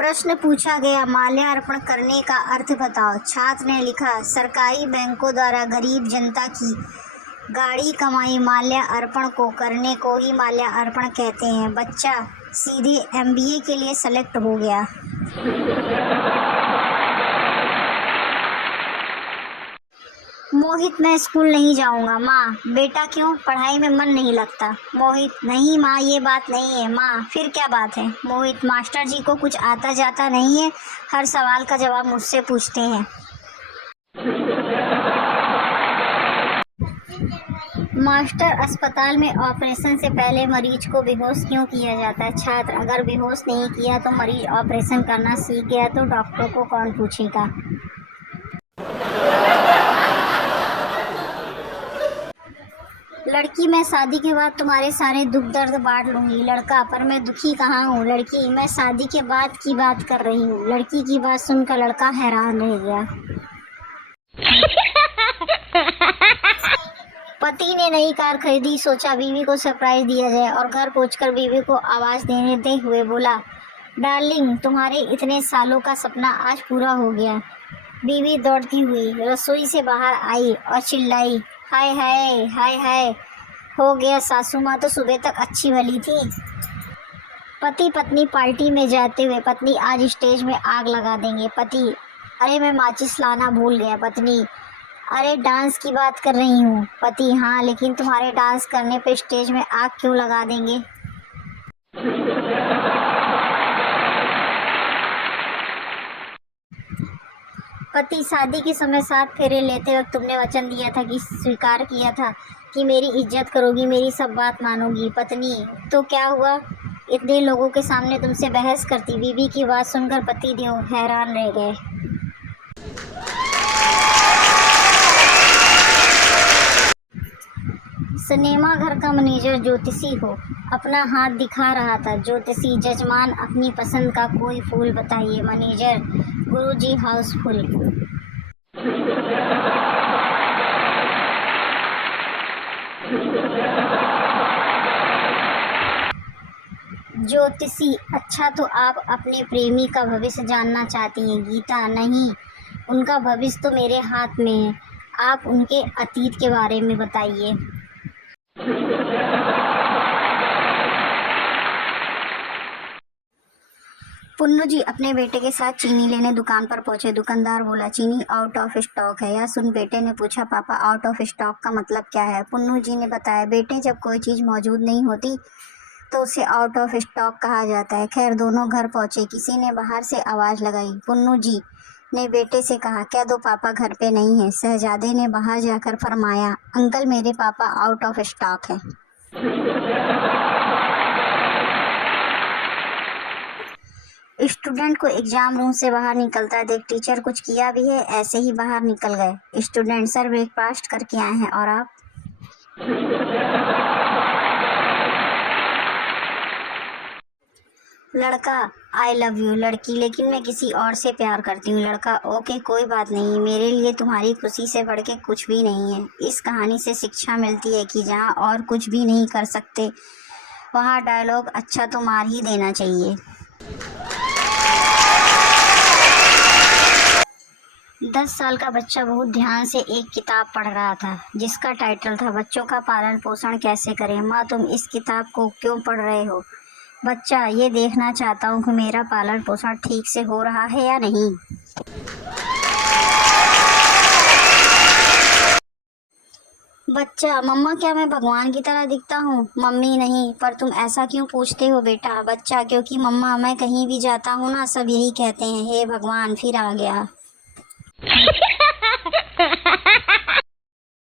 प्रश्न पूछा गया, माल्यार्पण करने का अर्थ बताओ। छात्र ने लिखा, सरकारी बैंकों द्वारा गरीब जनता की गाढ़ी कमाई माल्यार्पण को करने को ही माल्यार्पण कहते हैं। बच्चा सीधे एमबीए के लिए सेलेक्ट हो गया। मोहित, मैं स्कूल नहीं जाऊंगा। माँ, बेटा क्यों, पढ़ाई में मन नहीं लगता। मोहित, नहीं माँ, ये बात नहीं है। माँ, फिर क्या बात है। मोहित, मास्टर जी को कुछ आता जाता नहीं है, हर सवाल का जवाब मुझसे पूछते हैं। मास्टर, अस्पताल में ऑपरेशन से पहले मरीज को बेहोश क्यों किया जाता है। छात्र, अगर बेहोश नहीं किया तो मरीज ऑपरेशन करना सीख गया तो डॉक्टर को कौन पूछेगा। लड़की, मैं शादी के बाद तुम्हारे सारे दुख दर्द बांट लूंगी। लड़का, पर मैं दुखी कहाँ हूँ। लड़की, मैं शादी के बाद की बात कर रही हूँ। लड़की की बात सुनकर लड़का हैरान रह गया। पति ने नई कार खरीदी, सोचा बीवी को सरप्राइज दिया जाए और घर पहुंचकर बीवी को आवाज देते हुए बोला, डार्लिंग, तुम्हारे इतने सालों का सपना आज पूरा हो गया। बीवी दौड़ती हुई रसोई से बाहर आई और चिल्लाई, हाय हाय हाय हाय, हो गया। सासू माँ तो सुबह तक अच्छी भली थी। पति पत्नी पार्टी में जाते हुए, पत्नी, आज स्टेज में आग लगा देंगे। पति, अरे मैं माचिस लाना भूल गया। पत्नी, अरे डांस की बात कर रही हूँ। पति, हाँ, लेकिन तुम्हारे डांस करने पे स्टेज में आग क्यों लगा देंगे। पति, शादी के समय 7 फेरे लेते वक्त तुमने वचन दिया था कि स्वीकार किया था कि मेरी इज्जत करोगी, मेरी सब बात मानोगी। पत्नी, तो क्या हुआ, इतने लोगों के सामने तुमसे बहस करती। बीवी की बात सुनकर पति देव हैरान रह गए। सिनेमा घर का मैनेजर ज्योतिषी को अपना हाथ दिखा रहा था। ज्योतिषी, जजमान, अपनी पसंद का कोई फूल बताइए। मैनेजर, गुरुजी, हाउसफुल। ज्योतिषी, अच्छा, तो आप अपने प्रेमी का भविष्य जानना चाहती हैं। गीता, नहीं, उनका भविष्य तो मेरे हाथ में है, आप उनके अतीत के बारे में बताइए। पुन्नू जी अपने बेटे के साथ चीनी लेने दुकान पर पहुंचे। दुकानदार बोला, चीनी आउट ऑफ स्टॉक है। यह सुन बेटे ने पूछा, पापा, आउट ऑफ स्टॉक का मतलब क्या है। पुन्नू जी ने बताया, बेटे, जब कोई चीज़ मौजूद नहीं होती तो उसे आउट ऑफ स्टॉक कहा जाता है। खैर, दोनों घर पहुंचे। किसी ने बाहर से आवाज़ लगाई। पुन्नू जी ने बेटे से कहा, क्या दो पापा घर पे नहीं है। शहजादे ने बाहर जाकर फरमाया, अंकल, मेरे पापा आउट ऑफ स्टॉक है। स्टूडेंट को एग्जाम रूम से बाहर निकलता देख टीचर, कुछ किया भी है, ऐसे ही बाहर निकल गए। स्टूडेंट, सर ब्रेकफास्ट करके आए हैं, और आप। लड़का, आई लव यू। लड़की, लेकिन मैं किसी और से प्यार करती हूँ। लड़का, ओके, कोई बात नहीं, मेरे लिए तुम्हारी खुशी से बढ़ के कुछ भी नहीं है। इस कहानी से शिक्षा मिलती है कि जहाँ और कुछ भी नहीं कर सकते वहाँ डायलॉग अच्छा तो मार ही देना चाहिए। 10 साल का बच्चा बहुत ध्यान से एक किताब पढ़ रहा था जिसका टाइटल था, बच्चों का पालन पोषण कैसे करें। माँ, तुम इस किताब को क्यों पढ़ रहे हो। बच्चा, ये देखना चाहता हूँ कि मेरा पालन पोषण ठीक से हो रहा है या नहीं। बच्चा, मम्मा, क्या मैं भगवान की तरह दिखता हूँ। मम्मी, नहीं, पर तुम ऐसा क्यों पूछते हो बेटा। बच्चा, क्योंकि मम्मा, मैं कहीं भी जाता हूँ ना, सब यही कहते हैं, हे भगवान फिर आ गया।